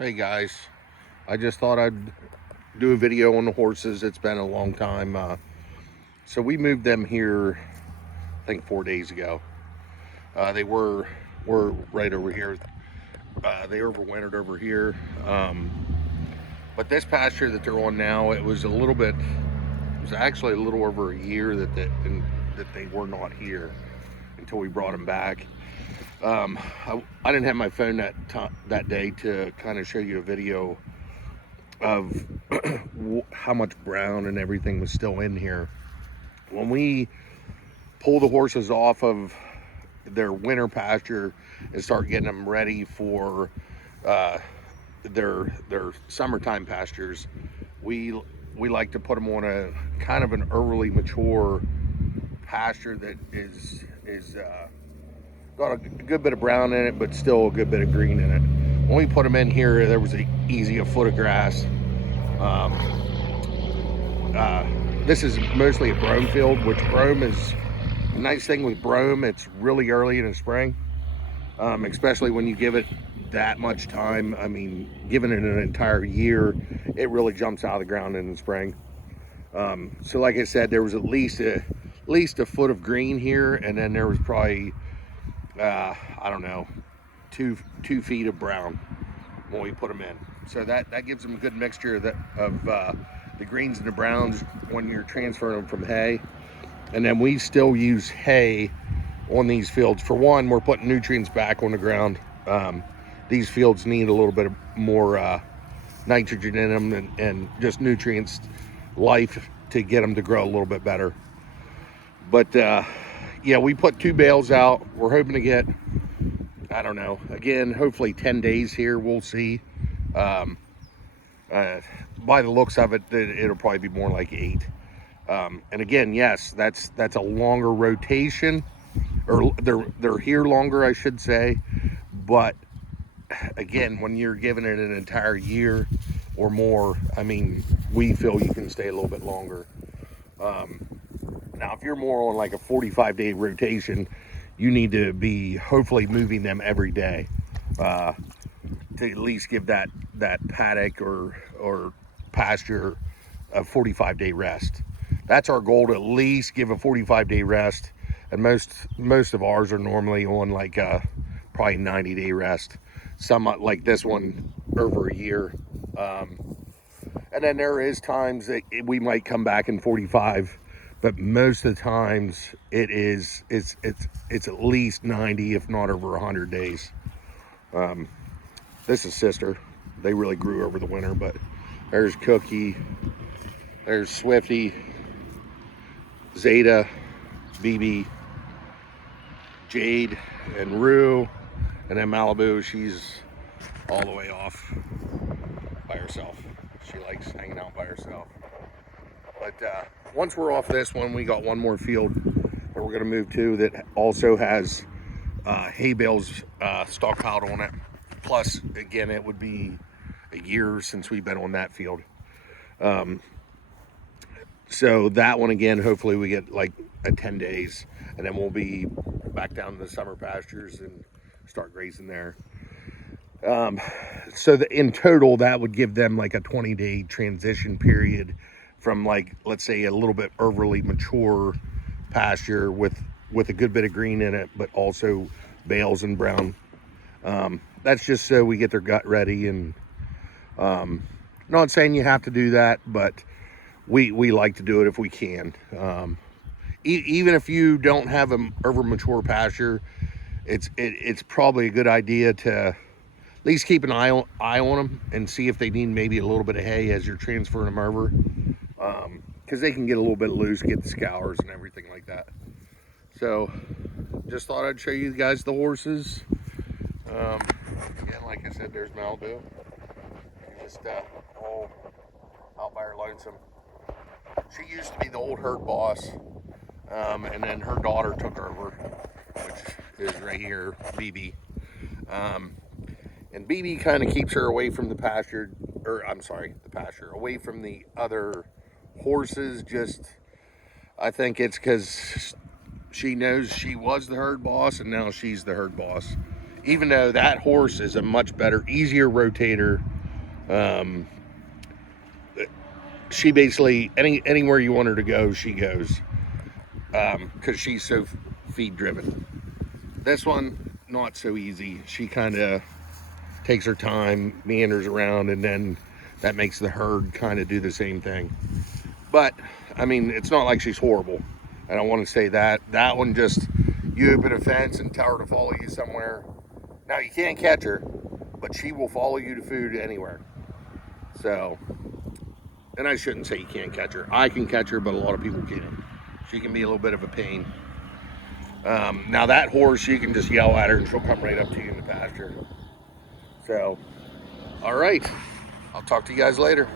Hey guys, I just thought I'd do a video on the horses. It's been a long time. So we moved them here, I think 4 days ago. They were right over here. They overwintered over here. But this pasture that they're on now, it was actually a little over a year that they were not here until we brought them back. I didn't have my phone that day to kind of show you a video of how much brown and everything was still in here. When we pull the horses off of their winter pasture and start getting them ready for their summertime pastures, we like to put them on a kind of an early mature pasture that is got a good bit of brown in it, but still a good bit of green in it. When we put them in here, there was a foot of grass. This is mostly a brome field, which brome is a nice thing with brome. It's really early in the spring, especially when you give it that much time. I mean, giving it an entire year, it really jumps out of the ground in the spring. So like I said, there was at least a foot of green here, and then there was probably I don't know, 2 feet of brown when we put them in. So that gives them a good mixture of the greens and the browns when you're transferring them from hay. And then we still use hay on these fields. For one, we're putting nutrients back on the ground. These fields need a little bit more nitrogen in them and just nutrients, life, to get them to grow a little bit better. But yeah, we put 2 bales out. We're hoping to get, I don't know, again, hopefully 10 days here. We'll see. By the looks of it, it'll probably be more like 8. And again, yes, that's a longer rotation, or they're here longer, I should say. But again, when you're giving it an entire year or more, I mean, we feel you can stay a little bit longer. Now, if you're more on like a 45-day rotation, you need to be hopefully moving them every day to at least give that paddock or pasture a 45-day rest. That's our goal, to at least give a 45-day rest. And most of ours are normally on like probably 90-day rest. Some like this one over a year. And then there is times that we might come back in 45. But most of the times it's at least 90, if not over 100 days. This is Sister. They really grew over the winter. But there's Cookie, there's Swifty, Zeta, BB, Jade, and Rue, and then Malibu. She's all the way off by herself. She likes hanging out by herself. But once we're off this one, we got one more field that we're going to move to that also has hay bales stockpiled on it. Plus, again, it would be a year since we've been on that field. So that one, again, hopefully we get like 10 days, and then we'll be back down to the summer pastures and start grazing there. So in total, that would give them like a 20-day transition period from, like, let's say a little bit overly mature pasture with a good bit of green in it, but also bales and brown. That's just so we get their gut ready. And not saying you have to do that, but we like to do it if we can. Even if you don't have an over mature pasture, it's probably a good idea to at least keep an eye on them and see if they need maybe a little bit of hay as you're transferring them over. Because they can get a little bit loose, get the scours and everything like that. So just thought I'd show you guys the horses. Again, like I said, there's Malibu. She's just all out by her lonesome. She used to be the old herd boss, and then her daughter took over, which is right here, BB. And BB kind of keeps her away from the pasture, away from the other horses. Just, I think it's because she knows she was the herd boss and now she's the herd boss. even though that horse is a much better, easier rotator. Um, she basically, anywhere you want her to go, she goes, because she's so feed driven. This one, not so easy. She kind of takes her time, meanders around, and then that makes the herd kind of do the same thing. But I mean, it's not like she's horrible. I don't want to say that. That one, just you open a fence and tell her to follow you somewhere. Now you can't catch her, but she will follow you to food anywhere. So, and I shouldn't say you can't catch her. I can catch her, but a lot of people can't. She can be a little bit of a pain. Now that horse, you can just yell at her and she'll come right up to you in the pasture. So, all right. I'll talk to you guys later.